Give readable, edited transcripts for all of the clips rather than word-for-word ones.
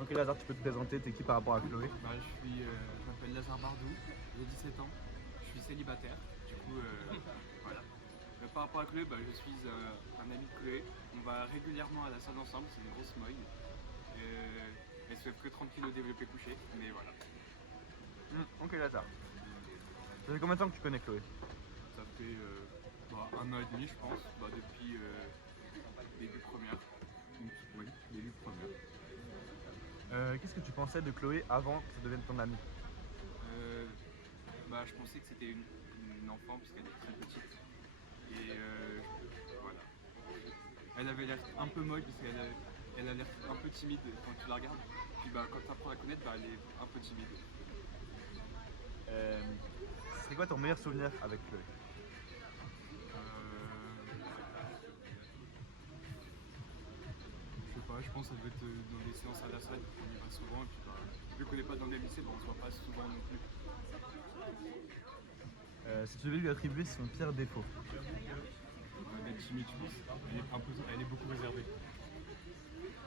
Ok Lazare, tu peux te présenter, t'es qui par rapport à Chloé? Je m'appelle Lazare Bardou, j'ai 17 ans, je suis célibataire, du coup voilà. Par rapport à Chloé, je suis un ami de Chloé, on va régulièrement à la salle ensemble, c'est une grosse moille. Elle se fait que 30 kilos développé couché, mais voilà. Ok Lazare. Ça fait combien de temps que tu connais Chloé? Ça fait 1 an et demi je pense, depuis début première. Oui, début première. Qu'est-ce que tu pensais de Chloé avant que ça devienne ton amie? Je pensais que c'était une enfant puisqu'elle est très petite. Et voilà. Elle avait l'air un peu molle parce qu'elle a l'air un peu timide quand tu la regardes. Puis quand tu apprends à la connaître, elle est un peu timide. Ce serait quoi ton meilleur souvenir avec Chloé? Je sais pas, je pense que ça doit être dans les séances à la salle, on y va souvent. Et puis vu qu'on n'est pas dans le lycée, on se voit pas souvent non plus. Si tu devais lui attribuer son pire défaut? D'être timide, je pense. Elle est beaucoup réservée.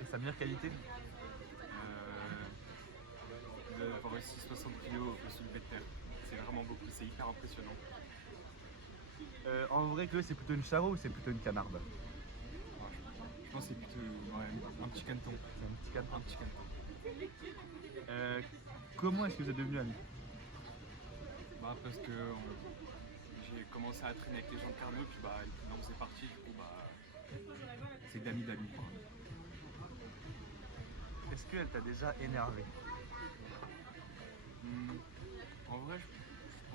Et sa meilleure qualité? D'avoir réussi 60 kilos au soulevé de terre. C'est vraiment beaucoup, c'est hyper impressionnant. En vrai, Chloé, c'est plutôt une charo ou c'est plutôt une canarde? Je pense que c'est plutôt un petit caneton. C'est un petit canard. Un petit caneton. Comment est-ce que vous êtes devenus amis? Parce que j'ai commencé à traîner avec les gens de Carnot, puis elle en faisait partie, du coup c'est d'amis d'amis. Est-ce qu'elle t'a déjà énervé? En vrai, je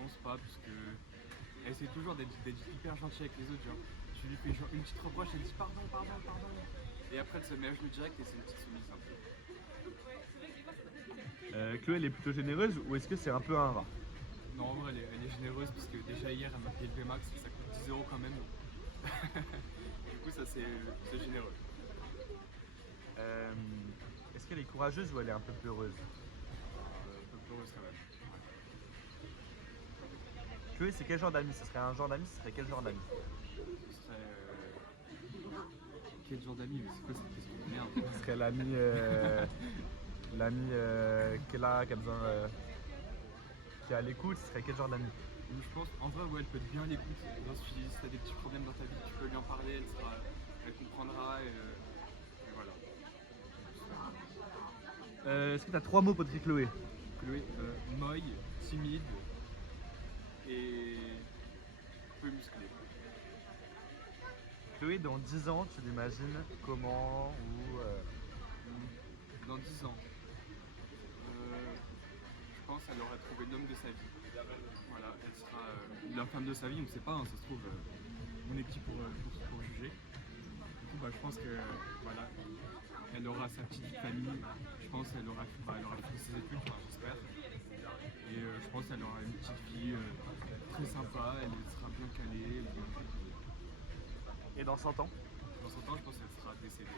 pense pas, parce que elle essaie toujours d'être hyper gentille avec les autres. Genre, tu lui fais genre une petite reproche, elle dit pardon, pardon, pardon. Et après, elle se met à genoux direct et c'est une petite soumise un peu. Chloé, elle est plutôt généreuse ou est-ce que c'est un peu un rat? Non, en vrai, elle est généreuse, parce que déjà hier, elle m'a payé le VMAX et ça coûte 10 € quand même. Du coup, ça c'est généreux. Est-ce qu'elle est courageuse ou elle est un peu peureuse? Un peu peureuse quand même. Chloé, c'est quel genre d'ami? Ce serait un genre d'ami, ce serait quel genre d'ami? Ce serait. Quel genre d'ami? Mais c'est quoi cette question de merde? Ce serait l'ami l'ami qui est là, qui a besoin qui est à l'écoute, ce serait quel genre d'ami? Je pense, en vrai, ouais, elle peut être bien à l'écoute. Si t'as des petits problèmes dans ta vie, tu peux lui en parler, elle comprendra et voilà. Est-ce que tu as trois mots pour décrire Chloé? Chloé, molle, timide et peu musclée. Chloé, dans 10 ans, tu l'imagines comment ou Dans 10 ans, je pense qu'elle aura trouvé l'homme de sa vie. Voilà, elle sera la femme de sa vie, on ne sait pas, hein, ça se trouve, on est qui pour juger. Du coup, je pense que voilà, elle aura sa petite famille, je pense qu'elle aura fini ses études, j'espère. Et je pense qu'elle aura une petite fille très sympa, elle sera bien calée. et dans 100 ans? Dans son temps, je pense qu'elle sera décédée.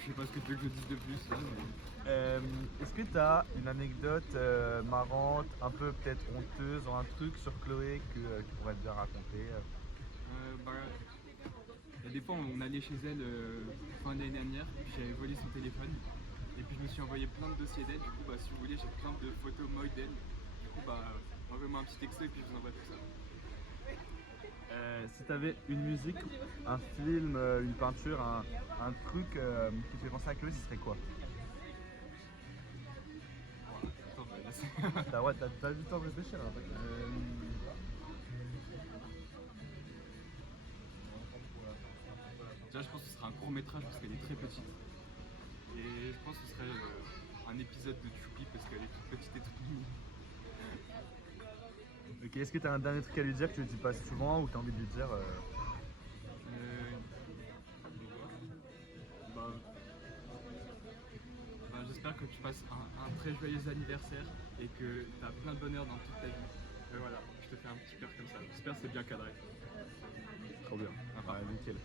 Je sais pas ce que tu veux que je dise de plus là, mais... Est-ce que tu as une anecdote marrante, un peu peut-être honteuse ou un truc sur Chloé que tu pourrais bien raconter? Il y a des fois, on allait chez elle fin d'année dernière, puis j'avais volé son téléphone. Et puis je me suis envoyé plein de dossiers d'elle. Du coup, si vous voulez, j'ai plein de photos moches d'elle. Du coup, envoyez-moi un petit texto et puis je vous envoie tout ça. Si tu avais une musique, un film, une peinture, un truc qui te fait penser à Chloé, ce serait quoi? Attends, T'as du temps de réfléchir hein, déjà, je pense que ce sera un court métrage parce qu'elle est très petite. Et je pense que ce serait un épisode de Choupi parce qu'elle est toute petite et toute mignonne. Ok, est-ce que tu as un dernier truc à lui dire que tu lui dis pas souvent ou que tu as envie de lui dire J'espère que tu passes un très joyeux anniversaire et que tu as plein de bonheur dans toute ta vie. Et voilà, je te fais un petit cœur comme ça. J'espère que c'est bien cadré. Trop bien. Ah, nickel.